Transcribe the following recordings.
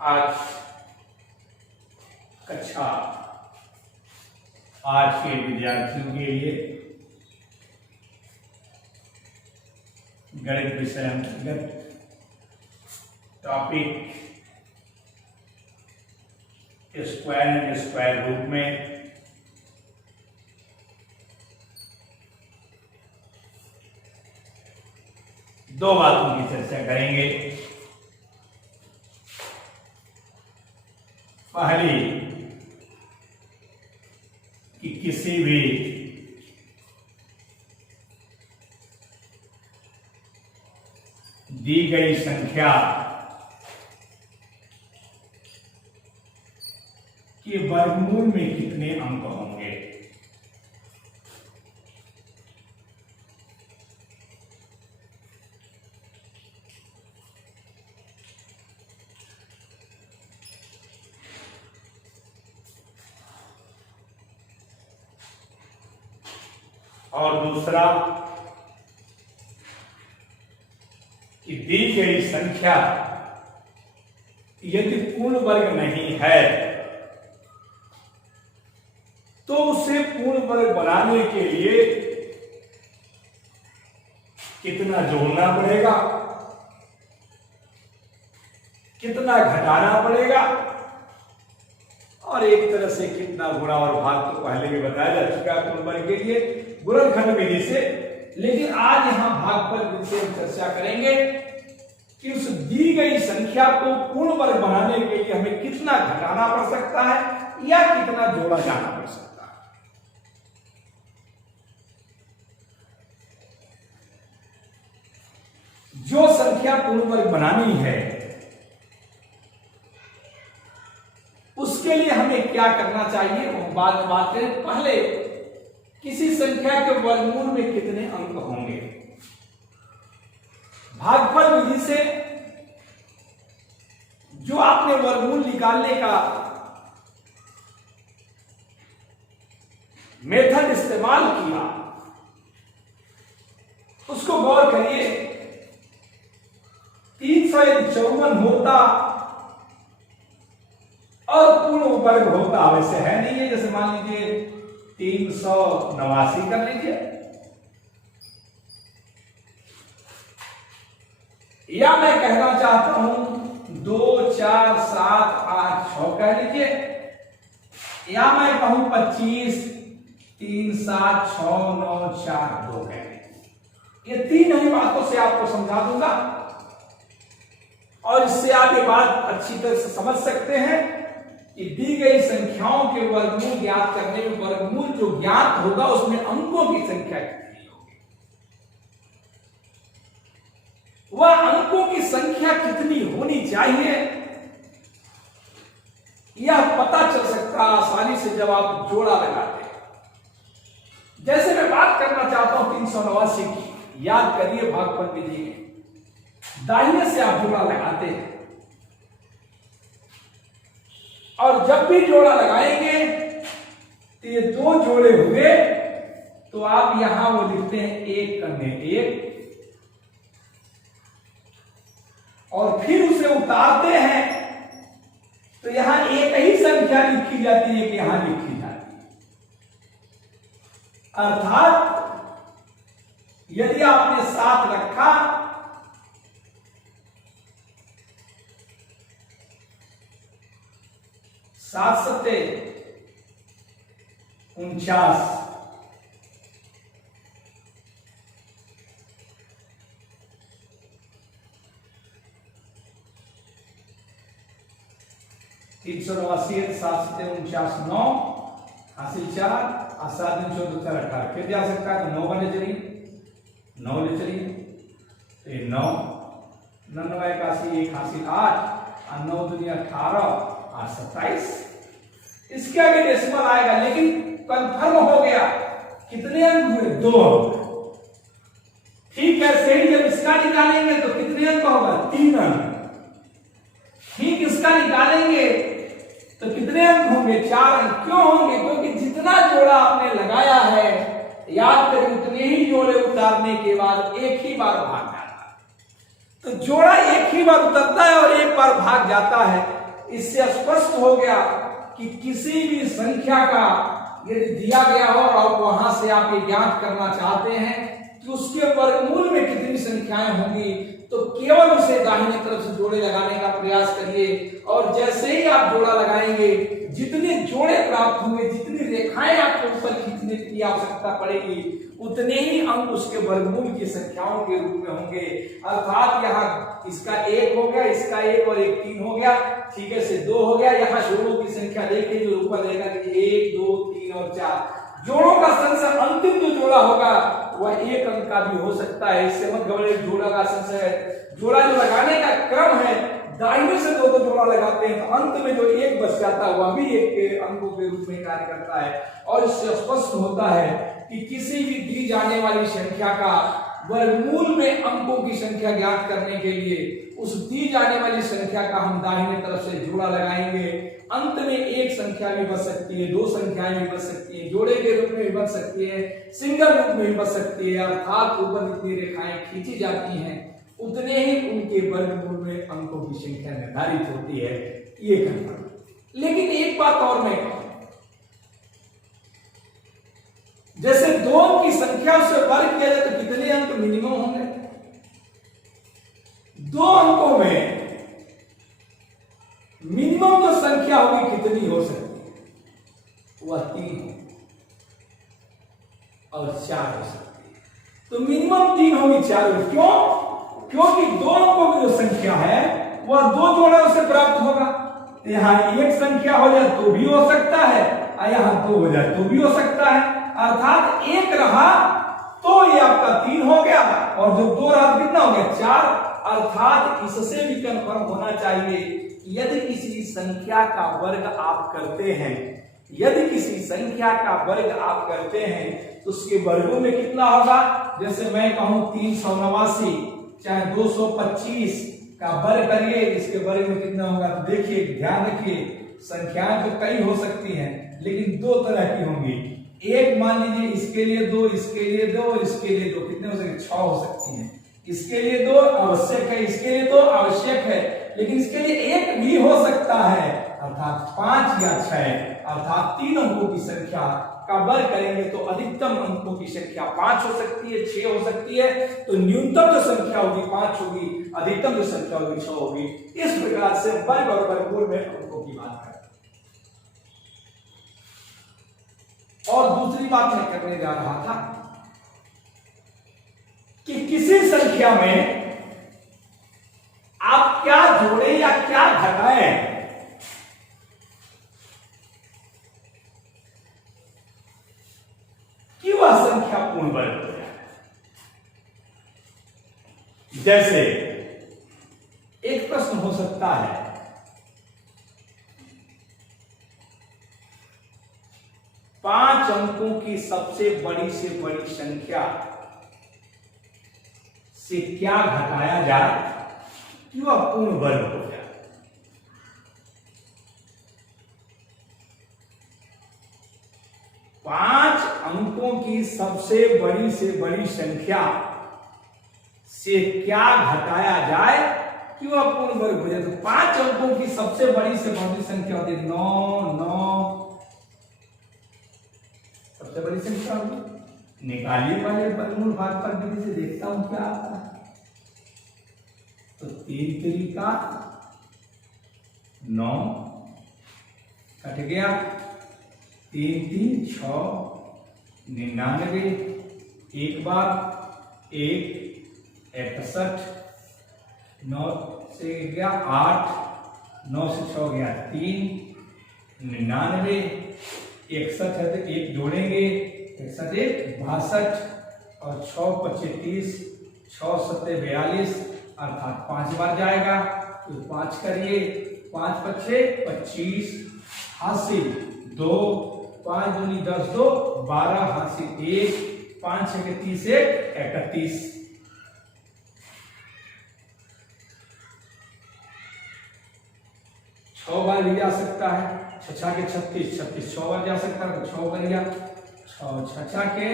आज कक्षा 8 के विद्यार्थियों के लिए गणित विषय अंतर्गत topic square and square root में दो बातों की चर्चा करेंगे। पहली कि किसी भी दी गई संख्या के वर्गमूल में कितने अंक होंगे। और दूसरा कि दी गई संख्या यदि पूर्ण वर्ग नहीं है तो उसे पूर्ण वर्ग बनाने के लिए कितना जोड़ना पड़ेगा, कितना घटाना पड़ेगा और एक तरह से कितना गुणा और भाग तो पहले भी बताया जा चुका है पूर्ण वर्ग के लिए गुणनखंड विधि से। लेकिन आज यहां भागफल विधि से हम चर्चा करेंगे कि उस दी गई संख्या को पूर्ण वर्ग बनाने के लिए हमें कितना घटाना पड़ सकता है या कितना जोड़ा जाना पड़ सकता है। जो संख्या पूर्ण वर्ग बनानी है उसके लिए हमें क्या करना चाहिए वो बाद में बात करें। पहले किसी संख्या के वर्गमूल में कितने अंक होंगे। भागफल विधि से जो आपने वर्गमूल निकालने का मेथड इस्तेमाल किया उसको गौर करिए। 354 होता और पूर्ण वर्ग होता, वैसे है नहीं है। जैसे मान लीजिए 389 कर लीजिए या मैं कहना चाहता हूं 2 4 7 8 6 कह लीजिए या मैं कहूं 25 3 7 6 9 4 2 कह लीजिए। ये तीन ही बातों से आपको समझा दूंगा और इससे आप ये बात अच्छी तरह से समझ सकते हैं कि दी गई संख्याओं के वर्गमूल ज्ञात करने में वर्गमूल जो ज्ञात होगा उसमें अंकों की संख्या कितनी होगी, वह अंकों की संख्या कितनी होनी चाहिए यह पता चल सकता आसानी से जब आप जोड़ा लगाते हैं। जैसे मैं बात करना चाहता हूं 389 की, याद करिए भागफल विधि में दाहिने से आप जोड़ा लगाते हैं और जब भी जोड़ा लगाएंगे तो ये दो जोड़े हुए तो आप यहां वो लिखते हैं 1 करने 1 और फिर उसे उतारते हैं तो यहां एक ही संख्या लिखी जाती है कि यहां लिखी जाती है। अर्थात यदि आपने 7 रखा सात सत्ते 49 389 7 सत्ते 49 9 हासिल 4 और 7 दिन 14 18 फिर जा सकता है तो 9 वाले चलिए 9 ले चलिए तो ये 9 9 81 1 हासिल 8 और 9 दुनिया 18 और 27। इसके आगे डेसिमल आएगा लेकिन कंफर्म हो गया कितने अंक हुए 2 अंक। ठीक है, सही जब इसका निकालेंगे तो कितने अंक होगा 3 अंक। ठीक, इसका निकालेंगे तो कितने अंक होंगे 4 अंक। क्यों होंगे? क्योंकि जितना जोड़ा आपने लगाया है याद करें उतने ही जोड़े उतारने के बाद एक ही बार भाग जाता है। तो जोड़ा एक ही बार उतरता है और एक बार भाग जाता है। इससे स्पष्ट हो गया कि किसी भी संख्या का यदि दिया गया हो और वहां से आप ये ज्ञात करना चाहते हैं कि उसके वर्गमूल में कितनी संख्याएं होंगी, तो केवल उसे दाहिने तरफ से जोड़े लगाने का प्रयास करिए और जैसे ही आप जोड़ा लगाएंगे, जितने जोड़े प्राप्त होंगे, जितनी रेखाएं आपको ऊपर खींचने की आवश्यकता पड़ेगी, उतने ही अंक उसके वर्गमूल की संख्याओं के रूप में होंगे। अर्थात यहाँ इसका 1 हो गया, इसका 1 और 1 3 हो गया, ठीक है, से 2 हो गया। यहाँ जोड़ों की संख्या देखिए जो ऊपर रहेगा 1 2 3 और 4 जोड़ों का संख्या अंतिम जो जोड़ा होगा वह 1 अंक का भी हो सकता है। इससे मत घबराइए, जोड़ा का संख्या है, जोड़ा जो लगाने का क्रम है, दाहिने से 2 जोड़ा लगाते हैं तो अंत में जो 1 बच जाता है वह भी 1 के अंकों के रूप में कार्य करता है। और इससे स्पष्ट होता है कि किसी भी दी जाने वाली संख्या का वर्गमूल में अंकों की संख्या ज्ञात करने के लिए उस दी जाने वाली संख्या का हम दाहिने तरफ से जोड़ा लगाएंगे। अंत में एक संख्या भी बच सकती है, 2 संख्याएं भी बच सकती है, जोड़े के रूप में भी बच सकती है, सिंगल रूप में भी बच सकती है। अर्थात ऊपर जितनी रेखाएं खींची जाती हैं उतने ही उनके वर्गमूल में अंकों की संख्या निर्धारित होती है। ये कंफर्म। लेकिन एक बात और मैं कहूं, जैसे 2 की संख्या से वर्ग किया जाए तो कितने अंक मिनिमम होंगे? 2 अंकों में मिनिमम जो संख्या होगी कितनी हो सकती है? वह 3 और 4 हो सकती है। तो मिनिमम 3 होगी, 4 होगी। क्यों? क्योंकि 2 अंकों की जो संख्या है वह 2 जोड़ों से प्राप्त होगा। यहां 1 संख्या हो जाए तो भी हो सकता है और यहां 2 हो जाए तो भी हो सकता है। अर्थात 1 रहा तो ये आपका 3 हो गया और जो 2 रहा तो कितना हो गया? 4। अर्थात इससे भी कंफर्म होना चाहिए कि यदि किसी संख्या का वर्ग आप करते हैं, यदि किसी संख्या का वर्ग आप करते हैं तो उसके वर्गों में कितना होगा? जैसे मैं कहूं 389 चाहे 225 का वर्ग करिए, इसके वर्ग में कितना होगा? तो देखिए, ध्यान रखिए, संख्याएं तो कई हो सकती हैं लेकिन 2 तरह की होंगी। एक मान लीजिए इसके लिए 2, इसके लिए 2 और इसके लिए 2, कितने हो सकते? 6 हो सकती हैं। इसके लिए 2 आवश्यक है, इसके लिए 2 आवश्यक है, लेकिन इसके लिए 1 भी हो सकता है, अर्थात 5 या 6। अर्थात 3 अंकों की संख्या का वर्ग करेंगे तो अधिकतम अंकों की संख्या 5 हो सकती है, 6 हो सकती है। तो न्यूनतम जो संख्या होगी 5 होगी, अधिकतम जो संख्या होगी 6 होगी। इस प्रकार से वर्ग और वर्गमूल में अंकों की बात करें। और दूसरी बात मैं करने जा रहा था कि किसी संख्या में आप क्या जोड़े या क्या घटाएं कि वह संख्या पूर्ण वर्ग हो जाए। जैसे एक प्रश्न हो सकता है, 5 अंकों की सबसे बड़ी से बड़ी संख्या से क्या घटाया जाए कि वह पूर्ण वर्ग हो जाए। पांच अंकों की सबसे बड़ी से बड़ी संख्या से क्या घटाया जाए कि वह पूर्ण वर्ग हो जाए। तो 5 अंकों की सबसे बड़ी से बड़ी संख्या होती है 9, 9 सबसे बड़ी संख्या होगी। निकालिए वाले वर्गमूल भाग पर विधि से देखता हूं क्या आता है। तो 3 तरीका 9 कट गया, 3 3 6 99, एक बार 1 61, 9 से गया 8, 9 से 6 गया 3 99, 61 है तो 1 जोड़ेंगे 61 1 62 और 6 25 30, 6 7 42 अर्थात 5 बार जाएगा। तो 5 करिए, 5 5 25 हासिल 2, 5 दूनी 10 2 12 हासिल 1, 5 6 30 1 31। 6 बार भी जा सकता है, 6 के 36 36 6 बार जा सकता है तो 6 करिए, 6 के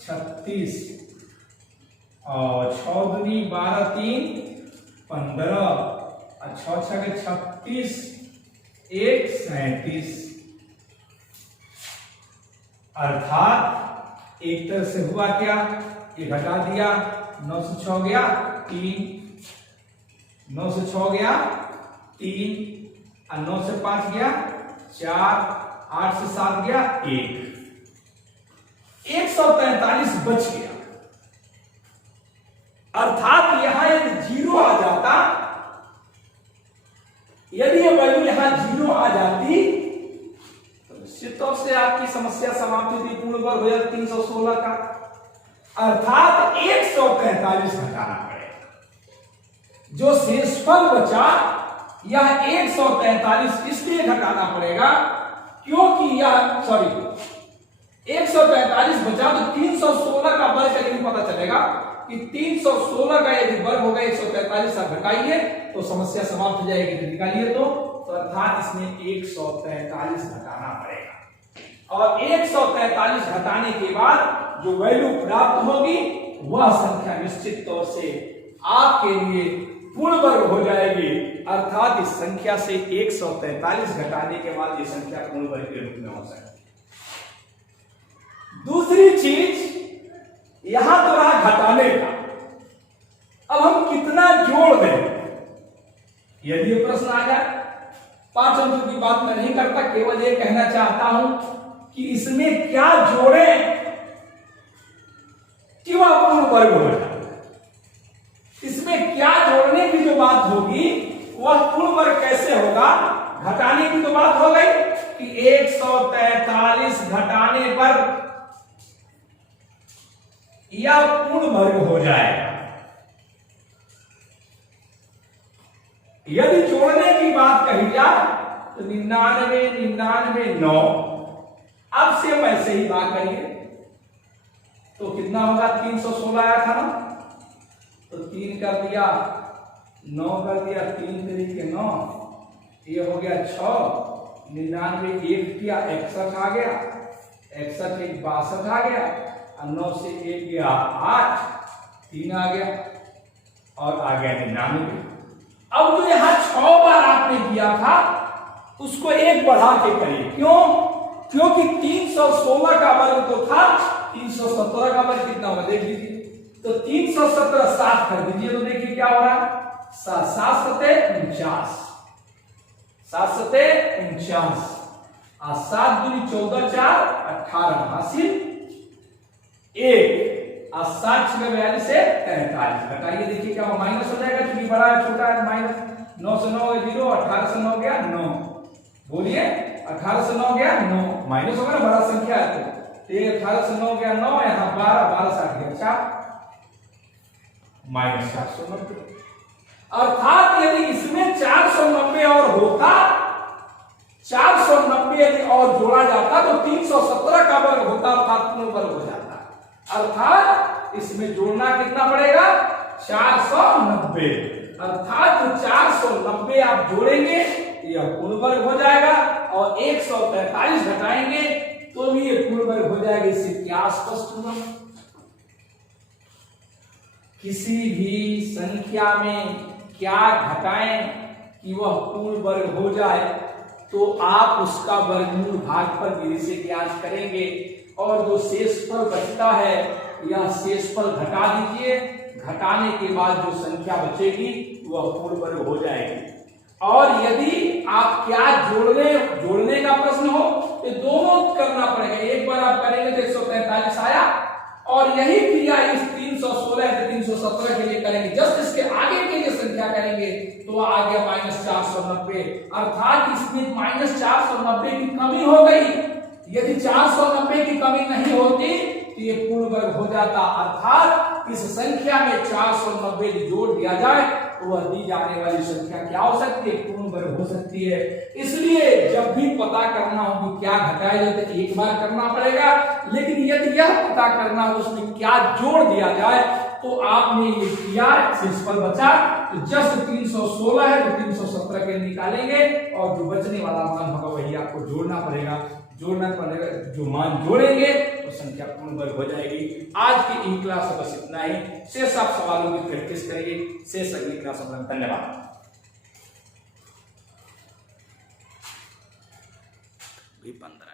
36 और 6 दूनी 12 3 15 और 6 6 के 36 137 अर्थात एक तरह से हुआ क्या, ये घटा दिया, 9 से 6 गया 3, 9 से 6 गया 3, और 9 से 5 गया 4, 8 से 7 गया 1, 143 बच गया। अर्थात यहां यदि 0 आ जाता, यदि ये वैल्यू यहां 0 आ जाती तो निश्चित तौर से आपकी समस्या समाप्त होती, पूर्ण वर्ग हो जाता 316 का। अर्थात 143 घटाना पड़ेगा, जो शेषफल बचा यह 143 इसलिए घटाना पड़ेगा क्योंकि यह 143 बचा तो 316 का वर्ग करके पता चलेगा कि 316 का यदि वर्ग होगा 143 आप घटाइए तो समस्या समाप्त हो जाएगी, तो निकालिए तो अर्थात इसमें 143 घटाना पड़ेगा, और 143 घटाने के बाद जो वैल्यू प्राप्त होगी वह संख्या निश्चित तौर से आपके लिए पूर्ण वर्ग हो जाएगी। अर्थात इस संख्या से 143 घटाने के बाद ये संख्या पूर्ण वर्ग के रूप में हो सकती है। दूसरी चीज यहां तो रहा घटाने का, अब हम कितना जोड़ दें, यदि ये प्रश्न आ जाए। 5 अंकों की बात मैं नहीं करता, केवल ये कहना चाहता हूं कि इसमें क्या जोड़ें कि वह पूर्ण वर्ग हो जाए। इसमें क्या जोड़ने की जो बात होगी वह पूर्ण वर्ग कैसे होगा। घटाने की तो बात हो गई कि 143 घटाने पर यह पूर्ण वर्ग हो जाएगा। यदि जोड़ने की बात कही जाए तो 99, 99, 9, अब से वैसे ही बात करिए तो कितना होगा, 316 आया था ना, तो 3 कर दिया, 9 कर दिया, 3 तरीके 9, ये हो गया 6, 99 1 किया 61 आ गया, 61 1 62 आ गया, और 9 से 1 गया 8, 3 आ गया और आ गया 99। अब जो यहां 6 बार आपने किया था उसको 1 बढ़ा के करिए, क्यों, क्योंकि 316 का वर्ग तो था, 317 का वर्ग कितना होगा देख लीजिए, तो 317 7 कर दीजिए तो देखिए क्या हो रहा है, 7 7 सते 49, 7 सते 49, 7 दूनी 14 4 18 हासिल 1, 7 6 42 से 43 घटाइए, देखिए क्या हो, माइनस हो जाएगा क्योंकि बड़ा है छोटा है, माइनस 9 से 9 0, 18 से 9 गया 9, बोलिए 18 से 9 गया 9, माइनस होगा ना, बड़ा संख्या है तो ये 18 से 9 गया 9, यहां 12 12 से 8 गया 4, माइनस 490। अर्थात यदि इसमें 490 और होता, 490 यदि और जोड़ा जाता तो 317 का वर्ग होता, अर्थात पूर्ण वर्ग हो जाता। अर्थात इसमें जोड़ना कितना पड़ेगा, 490, अर्थात जो 490 आप जोड़ेंगे यह पूर्ण वर्ग हो जाएगा, और 143 घटाएंगे तो भी ये पूर्ण वर्ग हो जाएगा। इससे क्या स्पष्ट हुआ, किसी भी संख्या में क्या घटाएं कि वह पूर्ण वर्ग हो जाए तो आप उसका वर्गमूल भागफल विधि से ज्ञात करेंगे, और जो शेषफल बचता है यह शेषफल घटा दीजिए, घटाने के बाद जो संख्या बचेगी वह पूर्ण वर्ग हो जाएगी। और यदि आप क्या जोड़ने का प्रश्न हो तो दोनों करना पड़ेगा, एक बार आप करेंगे तो 143 आया, और यही क्रिया इस 316 से 317 के लिए करेंगे, जस्ट इसके आगे के लिए संख्या करेंगे तो आ गया -490, अर्थात इसमें -490 की कमी हो गई। यदि 490 की कमी नहीं होती तो ये पूर्ण वर्ग हो जाता, अर्थात इस संख्या में 490 जोड़ दिया जाए तो वह दी जाने वाली संख्या क्या हो सकती है, पूर्ण वर्ग हो सकती है। इसलिए जब भी पता करना हो कि क्या घटाया जाए तो एक बार करना पड़ेगा, लेकिन यदि यह पता करना हो उसमें क्या जोड़ दिया जाए तो आपने ये किया, शेषफल बचा तो जस्ट 316 है तो 317 के निकालेंगे, और जो बचने वाला मान होगा वही आपको जोड़ना पड़ेगा, जो मान जोड़ेंगे तो संख्या पूर्ण वर्ग हो जाएगी। आज की ई क्लास बस इतना ही, शेष आप सवालों की प्रैक्टिस करिए, शेष अगली क्लास में। धन्यवाद। भी 15